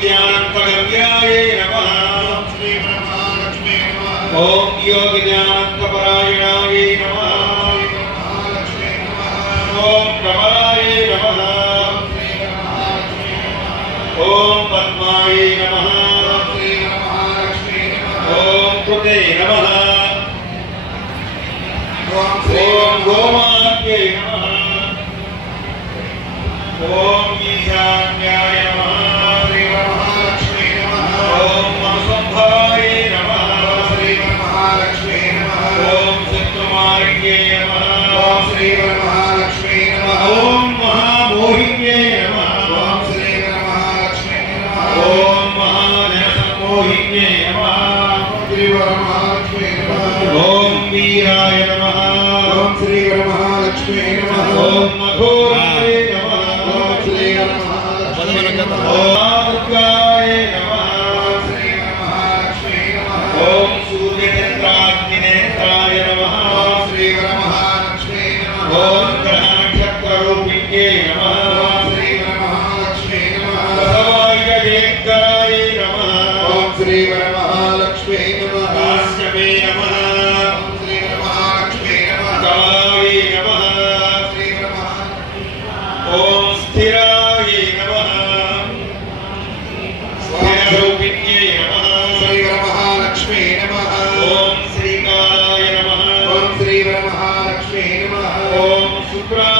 ज्ञानत्वगम्याय नमः। ओम योग ज्ञानत्वपरायणाय नमः। ओम प्रभाय नमः। ओम पद्माय नमः। ओम कृते नमः। ओम गोमात्यै नमः। ओम ईशान्याय नमः। ओम मनसंभाय नमः। ओम शत्रुमार्गे नमः। ओम महामोहिन्ये नमः। ओम महाजनसम्मोहिन्ये नमः। ओम वीराय नमः। ओम श्री वरमहालक्ष्मी नमः। ओम मघोराय नमः। ओम श्री वरमहालक्ष्मी नमः। ओम दुर्गाय नमः। श्री वरमहालक्ष्मी नमः। ओम सूर्यचंद्राग्निनेत्राय नमः। श्री वरमहालक्ष्मी नमः। ओम ग्रह नक्षत्ररूपिण्ये नमः। श्री वरमहालक्ष्मी नमः। बसवायुजेकराय नमः। ओम श्री वरमहालक्ष्मी नमः। काश्यपे नमः। ओम श्री वरमहालक्ष्मी नमः। कालाय नमः। श्री वरमहालक्ष्मी ओम स्थिराय नमः। स्थिररूपिण्ये नमः। श्री वरमहालक्ष्मी नमः। ओम श्रीकालाय नमः। ओम श्री वरमहालक्ष्मी नमः। ओम शुक्राय